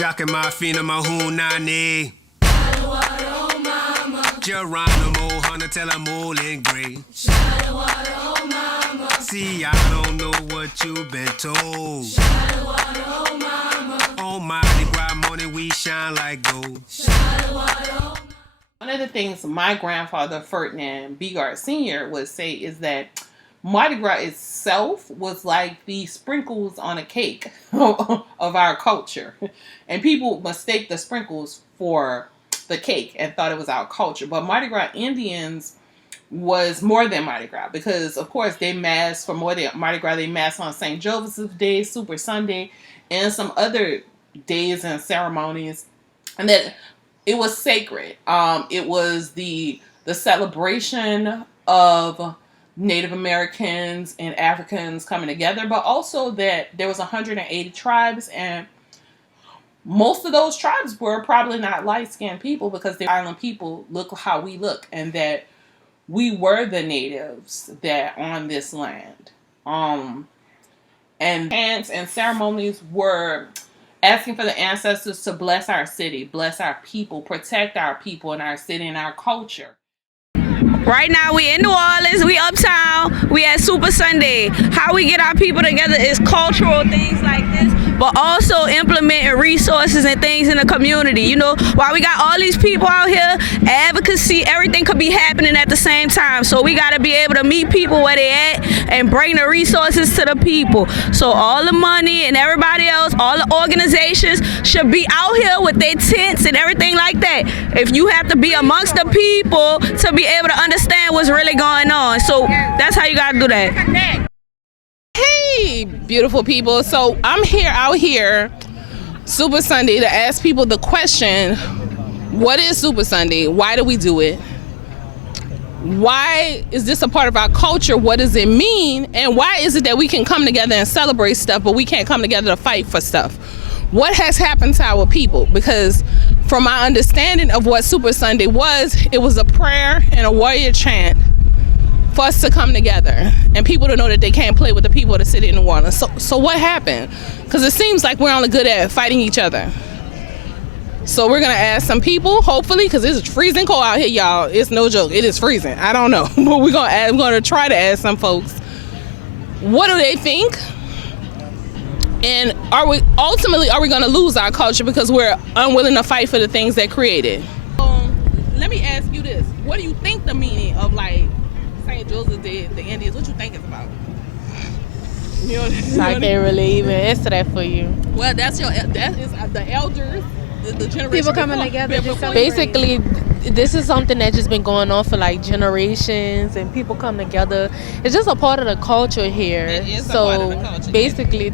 Jocking my fina mahunani. Geronimo, Hunter, tell I'm all in gray. See, I don't know what you've been told. Oh, Mardi Gras morning, we shine like gold. One of the things my grandfather, Ferdinand Bigard Sr., would say is that Mardi Gras itself was like the sprinkles on a cake of our culture. And people mistake the sprinkles for the cake and thought it was our culture. But Mardi Gras Indians was more than Mardi Gras because, of course, they mass for more than Mardi Gras. They mass on St. Joseph's Day, Super Sunday, and some other days and ceremonies. And that it was sacred. It was the celebration of Native Americans and Africans coming together, but also that there was 180 tribes, and most of those tribes were probably not light-skinned people because the island people look how we look, and that we were the natives that on this land. And chants and ceremonies were asking for the ancestors to bless our city, bless our people, protect our people and our city and our culture. Right now we in New Orleans, we uptown, we at Super Sunday. How we get our people together is cultural things like this, but also implementing resources and things in the community. You know, while we got all these people out here, advocacy, everything could be happening at the same time. So we gotta be able to meet people where they at and bring the resources to the people. So all the money and everybody else, all the organizations should be out here with their tents and everything like that. If you have to be amongst the people to be able to understand what's really going on. So that's how you gotta do that. Hey, beautiful people. So I'm out here, Super Sunday, to ask people the question, what is Super Sunday? Why do we do it? Why is this a part of our culture? What does it mean? And why is it that we can come together and celebrate stuff, but we can't come together to fight for stuff? What has happened to our people? Because from my understanding of what Super Sunday was, it was a prayer and a warrior chant for us to come together and people to know that they can't play with the people of the city of New Orleans. So what happened? Because it seems like we're only good at fighting each other. So we're gonna ask some people, hopefully, because it's freezing cold out here, y'all. It's no joke, it is freezing. I don't know, but we're gonna try to ask some folks, what do they think? And are we gonna lose our culture because we're unwilling to fight for the things that created? Let me ask you this, what do you think the meaning of like St. Joseph did the Indians, what you think it's about? I can't really even answer that for you. Well, that is the elders, the generation people coming before, together. Basically, this is something that's just been going on for like generations, and people come together. It's just a part of the culture here. It is so a part of the culture, basically,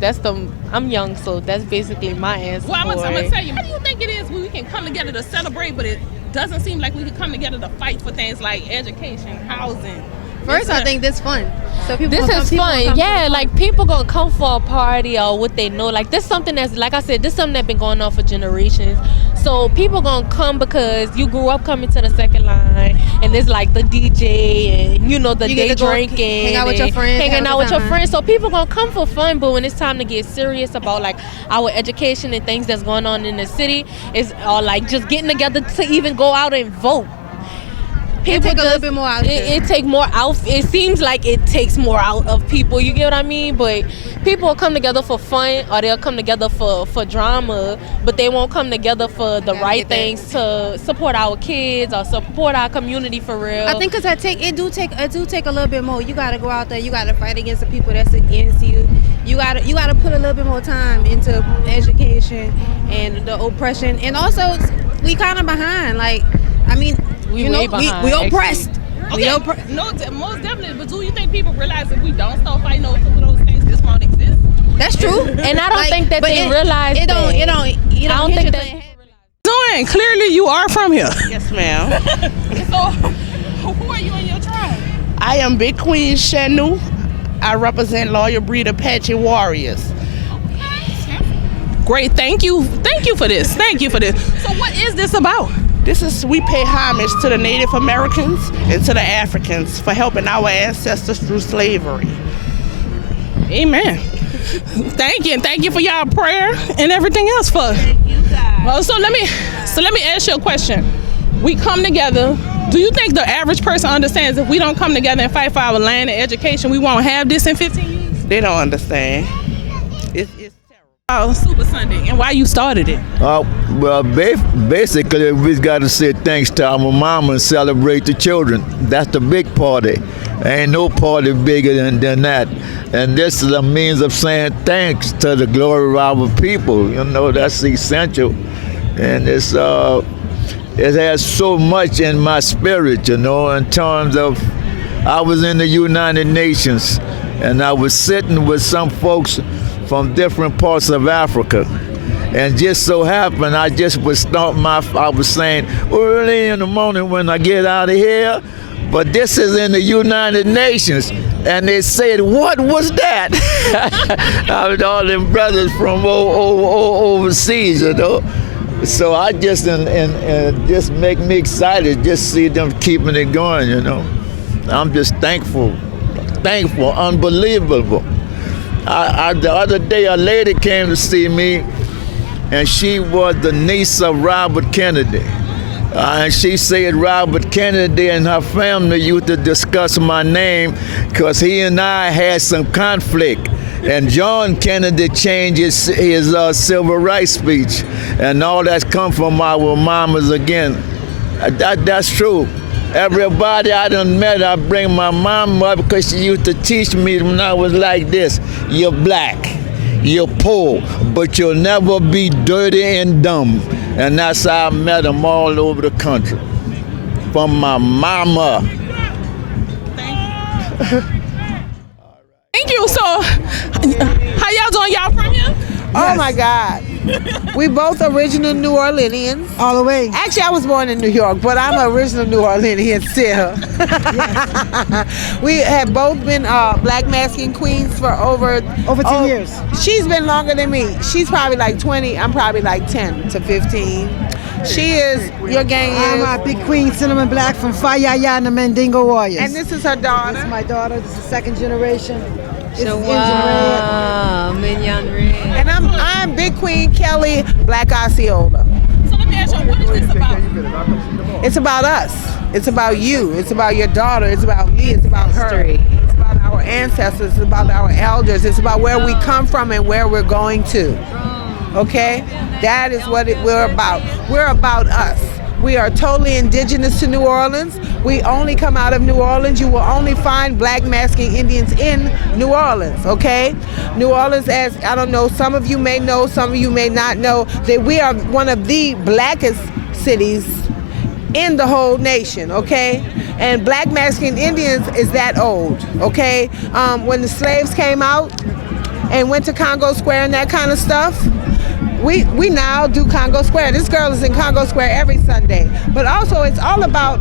I'm young, so that's basically my answer. Well, I'm gonna tell you, how do you think it is when we can come together to celebrate, but it doesn't seem like we can come together to fight for things like education, housing? First, I think this fun. So people this is fun, yeah. Like people gonna come for a party or what they know. Like this something that's, like I said, this something that's been going on for generations. So people gonna come because you grew up coming to the second line, and it's like the DJ and the day drinking, hang out with your friends, hanging out with your friends. So people gonna come for fun, but when it's time to get serious about like our education and things that's going on in the city, it's all like just getting together to even go out and vote. People take a little bit more out. It take more out. It seems like it takes more out of people. You get what I mean? But people will come together for fun, or they'll come together for drama, but they won't come together for the right things to support our kids or support our community for real. I think because it do take a little bit more. You gotta go out there. You gotta fight against the people that's against you. You gotta put a little bit more time into education and the oppression. And also, we kind of behind. Like, I mean. We oppressed. Okay. No, most definitely. But do you think people realize if we don't start fighting over some of those things, this won't exist? That's true. And I don't think that they realize it. I don't think that. Doing clearly, you are from here. Yes, ma'am. So, who are you in your tribe? I am Big Queen Shanu. I represent Loyal Breed Apache Warriors. Great, thank you for this. Thank you for this. So, what is this about? We pay homage to the Native Americans and to the Africans for helping our ancestors through slavery. Amen. Thank you, and thank you for y'all prayer and everything else for us. Well, so let me ask you a question. We come together. Do you think the average person understands if we don't come together and fight for our land and education, we won't have this in 15 years? They don't understand. It's Oh, Super Sunday, and why you started it? Well, basically, we got to say thanks to our mama and celebrate the children. That's the big party. Ain't no party bigger than that. And this is a means of saying thanks to the glory of our people. You know, that's essential. And it has so much in my spirit, you know, in terms of, I was in the United Nations, and I was sitting with some folks from different parts of Africa. And just so happened, I just was I was saying, early in the morning when I get out of here, but this is in the United Nations. And they said, what was that? I was all them brothers from overseas, you know. So I just, and just make me excited, just see them keeping it going, you know. I'm just thankful, unbelievable. The other day, a lady came to see me, and she was the niece of Robert Kennedy. And she said Robert Kennedy and her family used to discuss my name because he and I had some conflict. And John Kennedy changed his civil rights speech. And all that's come from our mamas again. That's true. Everybody I done met, I bring my mom up because she used to teach me when I was like this. You're black, you're poor, but you'll never be dirty and dumb. And that's how I met them all over the country. From my mama. Thank you. So, how y'all doing? Y'all from here? Oh my God. We both original New Orleanians. All the way. Actually, I was born in New York, but I'm an original New Orleanian still. We have both been black masking queens for over 10 years. She's been longer than me. She's probably like 20. I'm probably like 10 to 15. She is, your gang is. I'm a big queen, Cinnamon Black from Fayaya and the Mandingo Warriors. And this is her daughter. This is my daughter. This is second generation. Mignon Red. And I'm Big Queen Kelly Black Osceola. So let me ask you, what is this about? It's about us. It's about you. It's about your daughter. It's about me. It's about her. It's about our ancestors. It's about our elders. It's about where we come from and where we're going to. Okay? That is what we're about. We're about us. We are totally indigenous to New Orleans. We only come out of New Orleans. You will only find black masking Indians in New Orleans, okay? New Orleans, as I don't know, some of you may know, some of you may not know, that we are one of the blackest cities in the whole nation, okay? And black masking Indians is that old, okay? When the slaves came out and went to Congo Square and that kind of stuff, we now do Congo Square. This girl is in Congo Square every Sunday. But also it's all about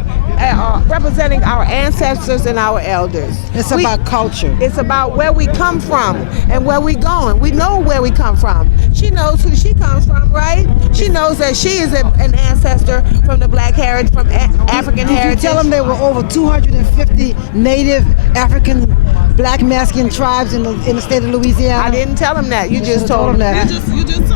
representing our ancestors and our elders. It's about culture. It's about where we come from and where we're going. We know where we come from. She knows who she comes from, right? She knows that she is an ancestor from the black heritage, from African heritage. Did you tell them there were over 250 native African black masculine tribes in the state of Louisiana? I didn't tell them that. You just told them that.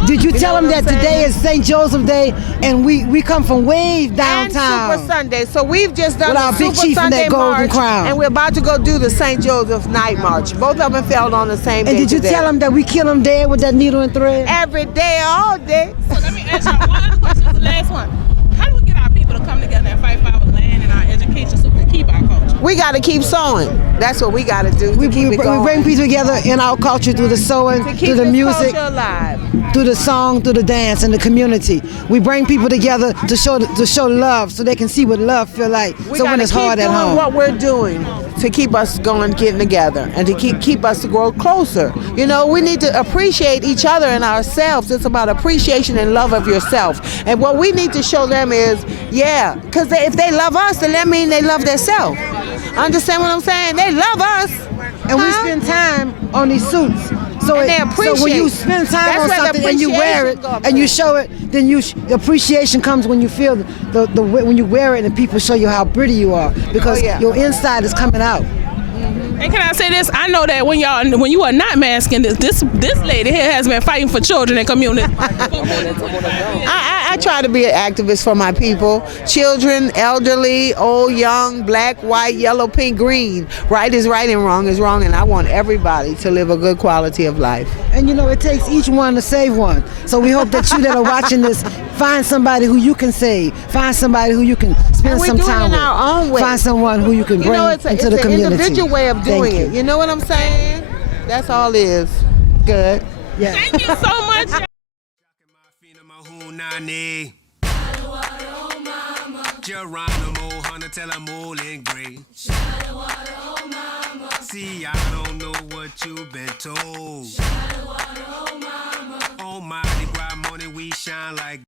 Did you tell them that today is St. Joseph Day and we come from way downtown? And Super Sunday. So we've just done with our the big Super chief Sunday in that golden march, crown. and we're about to go do the St. Joseph Night March. Both of them fell on the same day. And did you today. tell them that we kill them dead with that needle and thread? Every day, all day. So let me ask y'all one other question. This is the last one. How do we get our people to come together and fight for our land and our education so we can keep our culture? We got to keep sowing. That's what we got to do. We bring people together in our culture through the sewing, through the music, alive. through the song, through the dance, and the community. We bring people together to show love, so they can see what love feel like. So when it's hard at home, what we're doing to keep us going, getting together, and to keep us to grow closer. You know, we need to appreciate each other and ourselves. It's about appreciation and love of yourself. And what we need to show them is, yeah, because if they love us, then that means they love themselves. Understand what I'm saying? They love us. And we spend time on these suits. So when you spend time on something and you wear it and you show it, then the appreciation comes when you feel when you wear it and people show you how pretty you are, because your inside is coming out. And can I say this? I know that when you are not masking, this lady here has been fighting for children and community. I try to be an activist for my people. Children, elderly, old, young, black, white, yellow, pink, green. Right is right and wrong is wrong, and I want everybody to live a good quality of life. And you know, it takes each one to save one. So we hope that you that are watching this find somebody who you can save. Find somebody who you can spend some time with. Our own way. Find someone who you can bring into the community. It's an individual way of doing it. You know what I'm saying? That's all it is. Good. Yeah. Thank you so much. Geronimo, Hunter, tell them all in gray. See, I don't know what you've been told. Almighty, God, morning we shine like